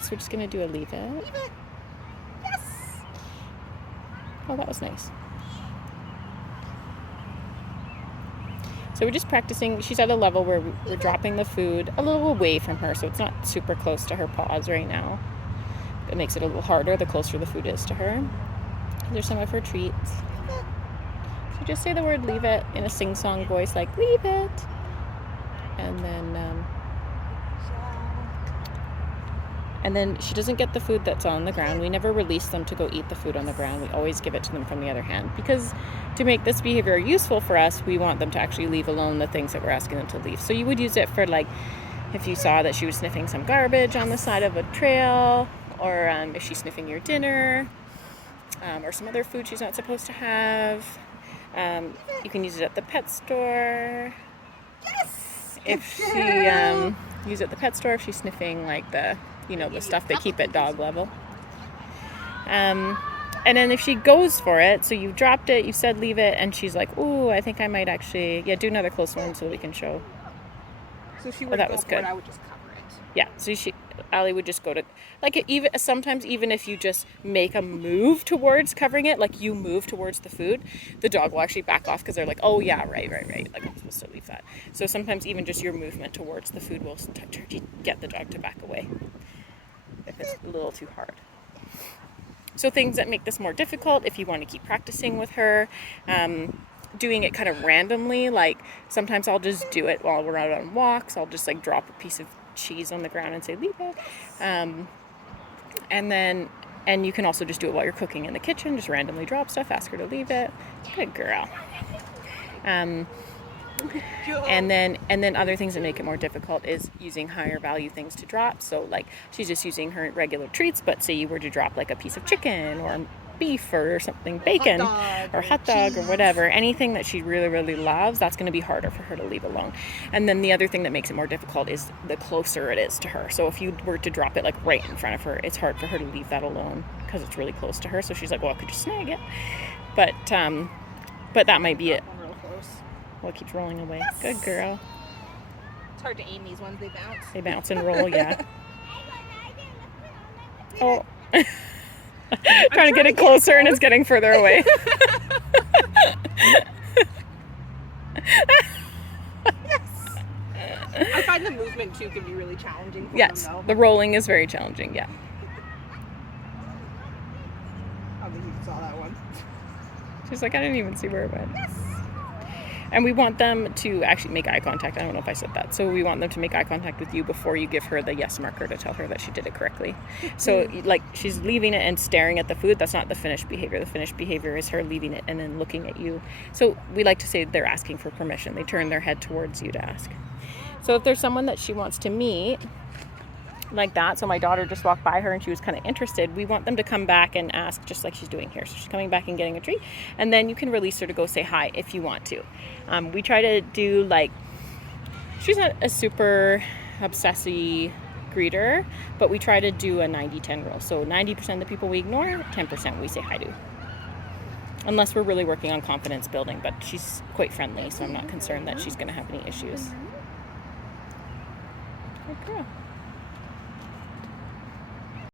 So we're just going to do a leave it. Leave it. Yes. Oh, that was nice. So we're just practicing. She's at a level where we're dropping the food a little away from her, so it's not super close to her paws right now. It makes it a little harder the closer the food is to her. These are some of her treats. So just say the word leave it in a sing-song voice, like leave it. And then she doesn't get the food that's on the ground. We never release them to go eat the food on the ground. We always give it to them from the other hand, because to make this behavior useful for us, we want them to actually leave alone the things that we're asking them to leave. So you would use it for, like, if you saw that she was sniffing some garbage on the side of a trail, or if she's sniffing your dinner, or some other food she's not supposed to have. You can use it at the pet store. Yes. If she use it at the pet store if she's sniffing, like, the stuff they keep at dog level. And then if she goes for it, so you've dropped it, you said leave it, and she's like, ooh, I think I might actually, do another close one so we can show. So she would that go was for good. it, I would just cover it. Yeah, so Allie would just go to, like, sometimes even if you just make a move towards covering it, like you move towards the food, the dog will actually back off because they're like, oh yeah, right, like I'm supposed to leave that. So sometimes even just your movement towards the food will get the dog to back away if it's a little too hard. So things that make this more difficult, if you want to keep practicing with her, doing it kind of randomly, like sometimes I'll just do it while we're out on walks. I'll just, like, drop a piece of cheese on the ground and say leave it, and you can also just do it while you're cooking in the kitchen. Just randomly drop stuff, ask her to leave it. Good girl. And then other things that make it more difficult is using higher value things to drop. So, like, she's just using her regular treats, but say you were to drop, like, a piece of chicken or beef or something, bacon or hot dog or whatever, anything that she really, really loves, that's going to be harder for her to leave alone. And then the other thing that makes it more difficult is the closer it is to her. So if you were to drop it, like, right in front of her, it's hard for her to leave that alone because it's really close to her. So she's like, well, I could just snag it. But that might be it. Real close. Well, it keeps rolling away. Yes. Good girl. It's hard to aim these ones, they bounce. They bounce and roll, yeah. Oh. trying to get it closer and it's getting further away. Yes. I find the movement too can be really challenging for Yes, them, though. the rolling is very challenging, yeah. I don't think you saw that one. She's like, I didn't even see where it went. Yes. And we want them to actually make eye contact. I don't know if I said that. So we want them to make eye contact with you before you give her the yes marker to tell her that she did it correctly. So, like, she's leaving it and staring at the food. That's not the finished behavior. The finished behavior is her leaving it and then looking at you. So we like to say they're asking for permission. They turn their head towards you to ask. So if there's someone that she wants to meet, like that, so my daughter just walked by her and she was kind of interested, we want them to come back and ask, just like she's doing here. So she's coming back and getting a treat, and then you can release her to go say hi if you want to. We try to do, like, she's not a super obsessive greeter, but we try to do a 90-10 rule. So 90% of the people we ignore, 10% we say hi to, unless we're really working on confidence building. But she's quite friendly, so I'm not concerned that she's going to have any issues. Good girl.